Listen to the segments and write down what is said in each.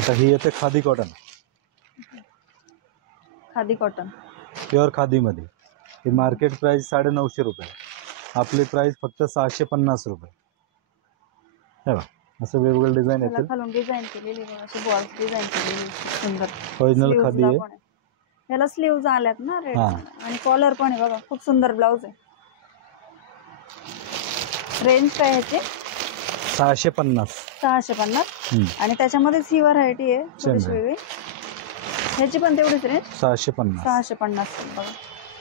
आता ही येते khadi cotton, khadi cotton pure khadi मध्ये. ही मार्केट प्राइस 950 रुपये, आपली प्राइस फक्त 650 रुपये. हे बघा असं वेगवेगळे डिझाईन येतील. खालून डिझाईन केलेली आहे, अशी बॉल्स डिझाईन केलेली सुंदर. ओरिजिनल खादी आहे. याला स्लीव्ज आल्यात ना रेड आणि कॉलर पण आहे बघा, खूप सुंदर ब्लाउज आहे. रेंज काय ह्याची? 650. 650. आणि त्याच्यामध्येच ही व्हरायटी आहे थोडीशी वेगळी, ह्याची पण तेवढीच रेंज 650. 650 बघा.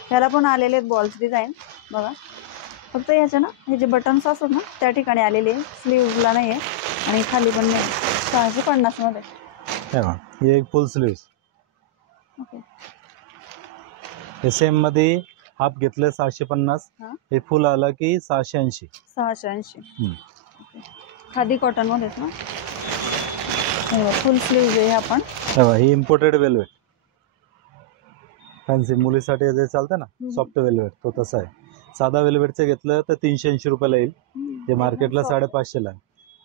ह्याला पण आलेले आहेत बॉल्स डिझाईन बघा. फक्त ह्याच्या ना हे जे बटन्स असतात ना त्या ठिकाणी आलेले आहे, स्लीव्हला नाही आहे आणि खाली पण नाही. 650 मध्ये. हे एक फुल स्लीव्स. ओके. हे सेम मध्ये हाफ घेतलं 650, हे फुल आला की 680. 680. खादी कॉटन मध्येच ना, फुल स्लीव्ह आहे. आपण ही इम्पोर्टेड वेल्वेट फॅन्सी मुलीसाठी जे चालतं ना सॉफ्ट वेल्वेट, तो तसा आहे. साधा वेल्वेटचं घेतलं तर 380 रुपयाला येईल, ते मार्केटला 550 ला.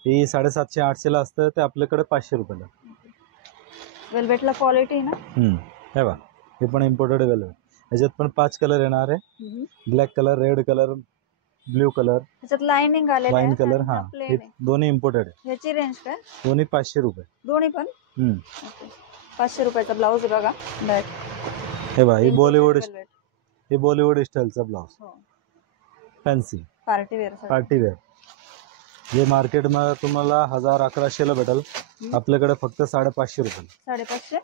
ही 750-800 ला असतं, ते आपल्याकडे 500 रुपयाला. वेल्वेटला क्वालिटी ना. हे बघा हे पण इम्पोर्टेड वेल्वेट. ह्याच्यात पण 5 कलर येणार आहे, black colour, red colour, blue colour, ह्याच्यात लाइनिंग आलेलं आहे, वाईन कलर. हे दोन्ही इम्पोर्टेड आहे. ह्याची रेंज काय? दोन्ही 500 रुपये. दोन्ही पण 500 रुपयाचा ब्लाउज बघा. हे बघा, हे बॉलिवूड स्टाईलचा ब्लाउज, फॅन्सी पार्टी वेअर. जे मार्केट मध्ये तुम्हाला 1000-1100 ला भेटल, आपल्याकडे फक्त 550 रुपये. 550.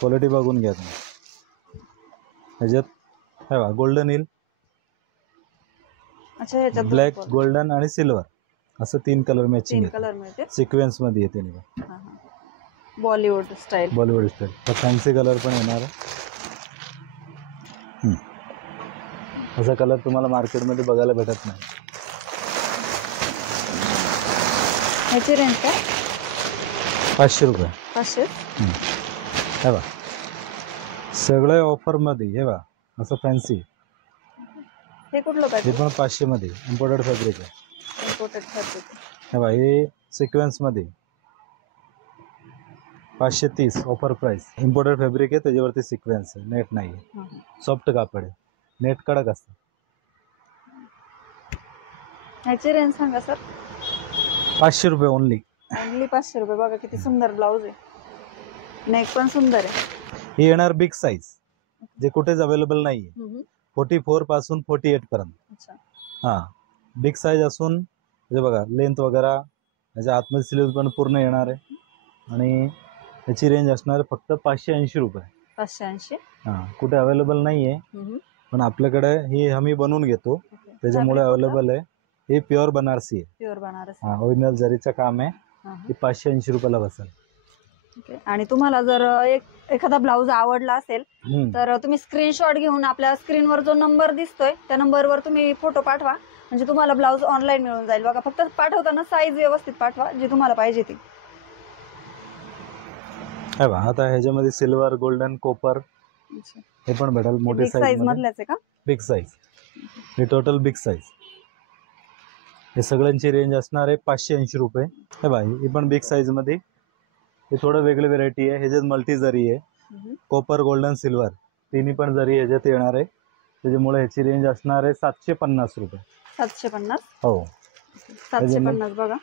क्वालिटी बघून घ्या तुम्ही. ह्याच्यात हे बघा गोल्डन येईल, ब्लॅक, गोल्डन आणि सिल्वर असं 3 कलर मॅचिंग आहे. सिक्वेन्स मध्ये येते ना, बॉलिवूड स्टाईल. फॅन्सी कलर पण येणार आहे. असा कलर तुम्हाला मार्केटमध्ये बघायला भेटत नाही. ह्याची रेंज काय? 500 रुपये. 500. हे बघा सगळे ऑफर मध्ये. हे बघा असं फॅन्सी. हे कुठलं पाहिजे? हे पण 500 मध्ये इम्पोर्टेड फॅब्रिक आहे. हे बघा हे सिक्वेन्स मध्ये 530 ऑफर प्राइस. इम्पोर्टेड फॅब्रिक आहे, त्याच्यावरती सिक्वेन्स आहे, नेट नाही आहे. सॉफ्ट कापड आहे, नेट कडक असतं. ह्याची रेंज सांगा सर. 500 रुपये ओनली. 500 रुपये. बघा किती सुंदर ब्लाउज आहे, नेक पण सुंदर आहे. हे येणार बिग साईज, जे कुठेच अवेलेबल नाही आहे. 44 पासून 48 पर्यंत. बिग साईज असून हे बघा लेंथ वगैरे, याच्या आतमध्ये स्लीव्ह पण पूर्ण येणार आहे. आणि याची रेंज असणार फक्त 580 रुपये. 580. कुठे अवेलेबल नाही आहे, पण आपल्याकडे ही आम्ही बनवून घेतो, त्याच्यामुळे अवेलेबल आहे. हे प्युअर बनारसी आहे. प्युअर बनारसी. ओरिजिनल जरीचं काम आहे. हे 580 रुपयाला बसेल. आणि तुम्हाला जर एखादा ब्लाउज आवडला असेल तर तुम्ही स्क्रीनशॉट घेऊन आपल्या स्क्रीनवर जो नंबर दिसतोय त्या नंबरवर तुम्ही फोटो पाठवा, म्हणजे तुम्हाला ब्लाउज ऑनलाईन मिळून जाईल. बघा फक्त पाठवताना साईज व्यवस्थित पाठवा, जी तुम्हाला पाहिजे ती. आता ह्याच्यामध्ये सिल्वर, गोल्डन, कॉपर हे पण भेटेल. मोठी साईज मधल्याच आहे का? Big size. हे टोटल बिग साईज. हे सगळ्यांची रेंज असणार आहे 580 रुपये. हे बघा ही पण बिग साईज मध्ये. हे थोडं वेगळी व्हेरायटी आहे. ह्याच्यात मल्टी जरी आहे, कॉपर, गोल्डन, सिल्वर तिन्ही पण जरी ह्याच्यात येणार आहे, त्याच्यामुळे ह्याची रेंज असणार आहे 750 रुपये. 750. हो 750. बघा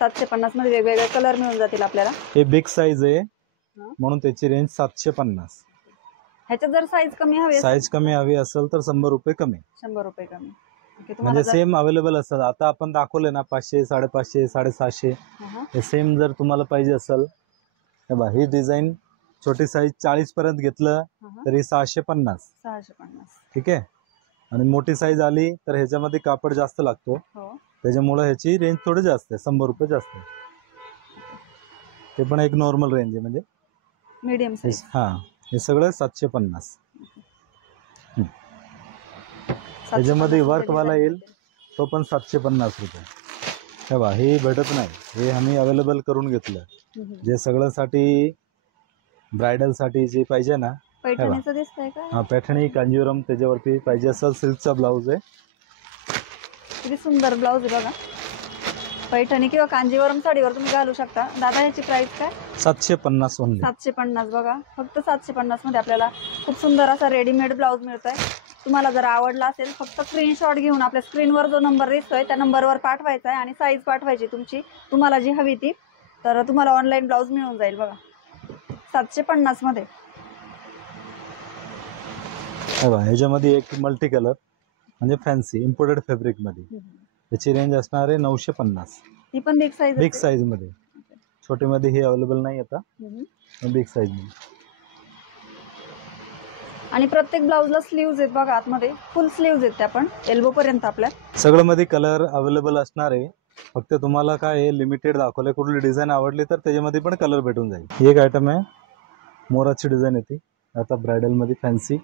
750 मध्ये वेगवेगळे कलर मिळून जातील आपल्याला. हे बिग साईज आहे म्हणून त्याची रेंज 750. ह्याच्यात जर साईज कमी हवी असेल तर 100 रुपये कमी. 100 रुपये कमी. म्हणजे सेम अवेलेबल असतात. आता आपण दाखवले ना 500, 550, 750. हे सेम जर तुम्हाला पाहिजे असेल, ही डिझाईन छोटी साईज 40 पर्यंत घेतलं तरी 650. ठीक आहे. आणि मोठी साईज आली तर ह्याच्यामध्ये कापड जास्त लागतो, त्याच्यामुळे ह्याची रेंज थोडी जास्त आहे, 100 रुपये जास्त आहे. ते पण एक नॉर्मल रेंज आहे, म्हणजे मीडियम साईज. हे सगळं 750. त्याच्यामध्ये वर्कवाला येईल तो पण 750 रुपये. हे बघा हे भेटत नाही, हे आम्ही अवेलेबल करून घेतलं. जे सगळ्यासाठी ब्रायडल साठी जे पाहिजे ना, पैठणीचं दिसतंय का? पैठणी, कांजीवरम त्याच्यावरती पाहिजे असेल सिल्कचा ब्लाऊज आहे. किती सुंदर ब्लाऊज आहे बघा. पैठणी किंवा कांजीवरम साडीवर तुम्ही घालू शकता. दादा याची प्राइस काय? 750 ओनली. 750 बघा, फक्त 750 मध्ये आपल्याला खूप सुंदर असा रेडीमेड ब्लाऊज मिळतोय. तुम्हाला जर आवडला असेल फक्त स्क्रीनशॉट घेऊन आपल्या स्क्रीनवर जो नंबर दिसतोय त्या नंबरवर पाठवायचा आहे आणि साईज पाठवायची तुमची, तुम्हाला जी हवी ती. तर तुम्हाला ऑनलाईन ब्लाऊज मिळून जाईल बघा 750 मध्ये. ह्याच्यामध्ये एक मल्टी कलर म्हणजे फॅन्सी इम्पोर्टेड फॅब्रिक मध्ये, त्याची रेंज असणार आहे 950. ही पण बिग साईज. बिग साईज मध्ये, छोटे मध्ये हे अवेलेबल नाही आता, बिग साईज मध्ये. आणि प्रत्येक ब्लाऊजला स्लीव्ज आहेत बघा, आतमध्ये फुल स्लीव्ज आहेत त्या पण एल्बो पर्यंत. आपल्या सगळं मध्ये कलर अवेलेबल असणार आहे. फक्त तुम्हाला काय लिमिटेड दाखवलंय, कुठली डिझाईन आवडली तर त्याच्यामध्ये पण कलर भेटून जाईल. ही एक आयटम आहे, मोराची डिझाईन येते आता ब्रायडल मध्ये फॅन्सी.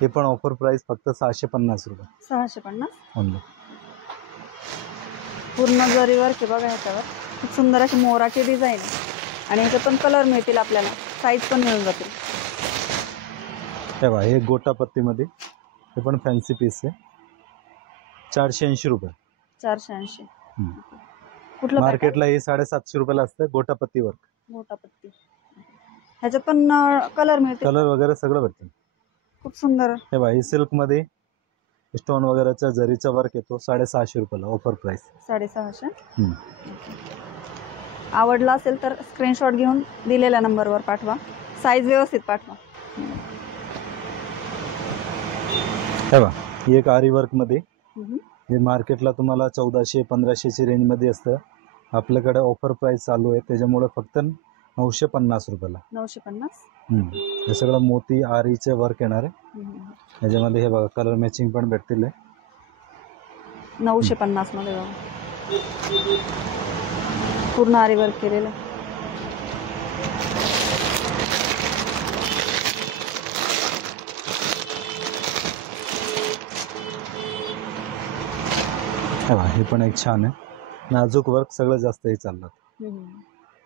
हे पण ऑफर प्राइस फक्त 650 रुपये. 650 ओनली. पूर्ण जरीवर की बघा, ह्याच्यावर खूप सुंदर अशी मोराची डिझाईन आहे आणि ह्याचे पण कलर मिळतील आपल्याला, साईज पण मिळून जातील. तेव्हा हे गोटापत्ती मध्ये, हे पण फॅन्सी पीस आहे, 480 रुपये. 480. कुठलं मार्केटला हे 750 रुपयाला असतं गोटापत्ती वर्क. गोटापत्ती. ह्याच्यात पण कलर मिळतील, कलर वगैरे सगळं भेटतं. खूप सुंदर. हे बघा, सिल्क मध्ये स्टोन वगैरेचा जरीचा वर्क येतो, 650 रुपयाला ऑफर प्राइस. 650. आवडला असेल तर स्क्रीनशॉट घेऊन दिलेल्या नंबरवर पाठवा, साईज व्यवस्थित पाठवा. हे बघा, ही एक आरी वर्क मध्ये, हे मार्केटला तुम्हाला 1400-1500 ची रेंज मध्ये असतं. आपल्याकडे ऑफर प्राइस चालू आहे त्याच्यामुळे फक्त 950 रुपयाला. 950. हे सगळं मोती आरीचे वर्क येणार आहे. ह्याच्यामध्ये हे बघा कलर मॅचिंग पण भेटतील. 950 मध्ये बघा, पूर्ण आरी वर्क केलेलं. हे पण एक छान आहे, नाजूक वर्क, सगळं जास्त हे चाललं.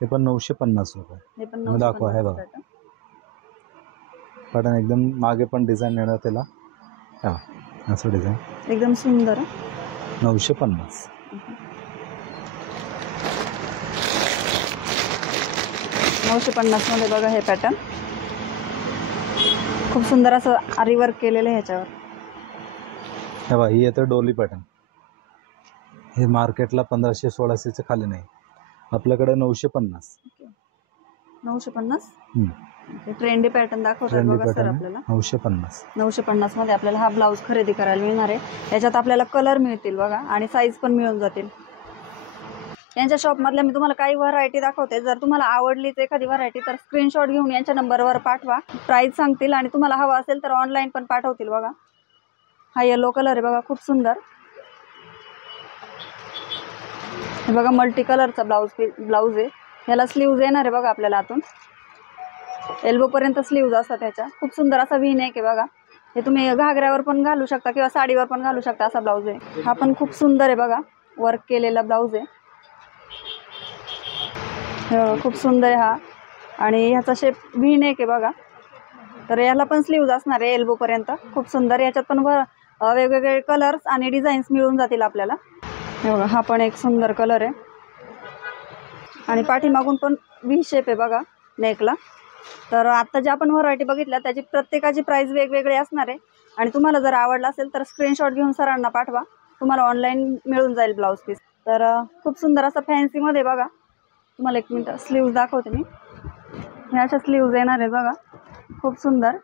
हे पण 950 रुपये. हे पण दाखवा. हे बघा पॅटर्न एकदम मागे पण डिझाईन येणार त्याला, असं डिझाईन एकदम सुंदर. 950. 950 मध्ये बघा हे पॅटर्न, खूप सुंदर असं आरी वर्क केलेलं आहे ह्याच्यावर. हे बघा, ही येतं डोली पॅटर्न. हे मार्केटला 1500-1600 खाली नाही, आपल्याकडे 950. 950. ट्रेंडी पॅटर्न दाखवतात बघा सर आपल्याला. 950 मध्ये आपल्याला हा ब्लाऊज खरेदी करायला मिळणार आहे. याच्यात आपल्याला कलर मिळतील बघा आणि साईज पण मिळून जातील. यांच्या शॉप मधल्या मी तुम्हाला काही व्हरायटी दाखवते, जर तुम्हाला आवडलीच एखादी व्हरायटी तर स्क्रीनशॉट घेऊन यांच्या नंबरवर पाठवा, प्राइस सांगतील आणि तुम्हाला हवा असेल तर ऑनलाईन पण पाठवतील. बघा हा येलो कलर आहे बघा, खूप सुंदर. हे बघा मल्टी कलरचा ब्लाऊज आहे, ह्याला स्लीव्ज येणार आहे बघा आपल्याला आतून एल्बो पर्यंत स्लीव्ज असतात ह्याच्या. खूप सुंदर असा व्ही नेक आहे बघा, हे तुम्ही घागऱ्यावर पण घालू शकता किंवा साडीवर पण घालू शकता असा ब्लाऊज आहे. हा पण खूप सुंदर आहे बघा, वर्क केलेला ब्लाऊज आहे, खूप सुंदर आहे हा. आणि ह्याचा शेप व्ही नेक आहे बघा, तर याला पण स्लीव्ज असणार आहे एल्बो पर्यंत. खूप सुंदर, याच्यात पण वेगवेगळे कलर्स आणि डिझाईन्स मिळून जातील आपल्याला. हे बघा हा पण एक सुंदर कलर आहे आणि पाठीमागून पण व्ही शेप आहे बघा नेकला. तर आता ज्या आपण व्हरायटी बघितल्या त्याची प्रत्येकाची प्राइस वेगवेगळी असणार आहे आणि तुम्हाला जर आवडला असेल तर स्क्रीनशॉट घेऊन सरांना पाठवा, तुम्हाला ऑनलाईन मिळून जाईल ब्लाऊज पीस. तर खूप सुंदर असं फॅन्सीमध्ये बघा, तुम्हाला एक मिनिट स्लीव्ज दाखवते मी. ह्या अशा स्लीव्ज येणार आहे बघा, खूप सुंदर.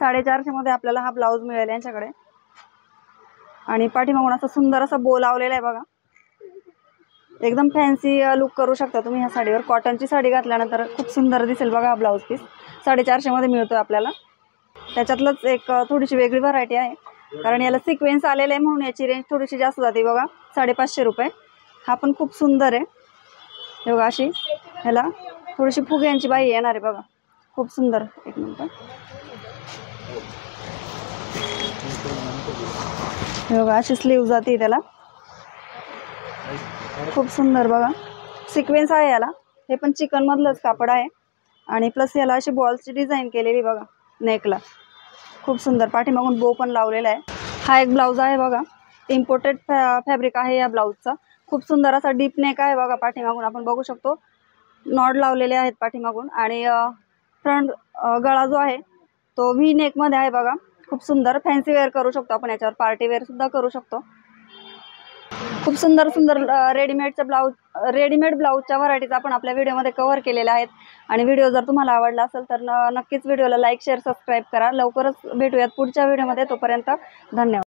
450 मध्ये आपल्याला हा ब्लाऊज मिळेल यांच्याकडे. आणि पाठीमागून असा सुंदर असा बो लावलेला आहे बघा, एकदम फॅन्सी लुक करू शकता तुम्ही ह्या साडीवर. कॉटनची साडी घातल्यानंतर खूप सुंदर दिसेल बघा हा ब्लाऊज पीस. 450 मध्ये मिळतोय आपल्याला. त्याच्यातलंच एक थोडीशी वेगळी व्हरायटी आहे, कारण याला सिक्वेन्स आलेला आहे म्हणून याची रेंज थोडीशी जास्त जाते बघा, 550 रुपये. हा पण खूप सुंदर आहे हे बघा, अशी ह्याला थोडीशी फुग्यांची बाई येणार आहे बघा, खूप सुंदर. एक मिनिट, हे बघा अशी स्लीव जाते त्याला, खूप सुंदर बघा. सिक्वेन्स आहे याला, हे पण चिकन मधलंच कापड आहे आणि प्लस याला अशी बॉल्सची डिझाईन केलेली बघा नेकला, खूप सुंदर. पाठीमागून बो पण लावलेला आहे. हा एक ब्लाऊज आहे बघा, इम्पोर्टेड फॅब्रिक आहे या ब्लाऊजचा. खूप सुंदर असा डीप नेक आहे बघा, पाठीमागून आपण बघू शकतो नॉड लावलेले आहेत पाठीमागून. आणि फ्रंट गळा जो आहे तो व्ही नेक मध्ये आहे बघा. खूप सुंदर फॅन्सी वेअर करू शकतो आपण, याच्यावर पार्टी वेअर सुद्धा करू शकतो. खूप सुंदर सुंदर रेडीमेड ब्लाऊजच्या व्हरायटीज आपण आपल्या व्हिडिओमध्ये कव्हर केलेल्या आहेत. आणि व्हिडिओ जर तुम्हाला आवडला असेल तर नक्कीच व्हिडिओला लाईक शेअर सबस्क्राईब करा. लवकरच भेटूयात पुढच्या व्हिडिओमध्ये. तोपर्यंत धन्यवाद.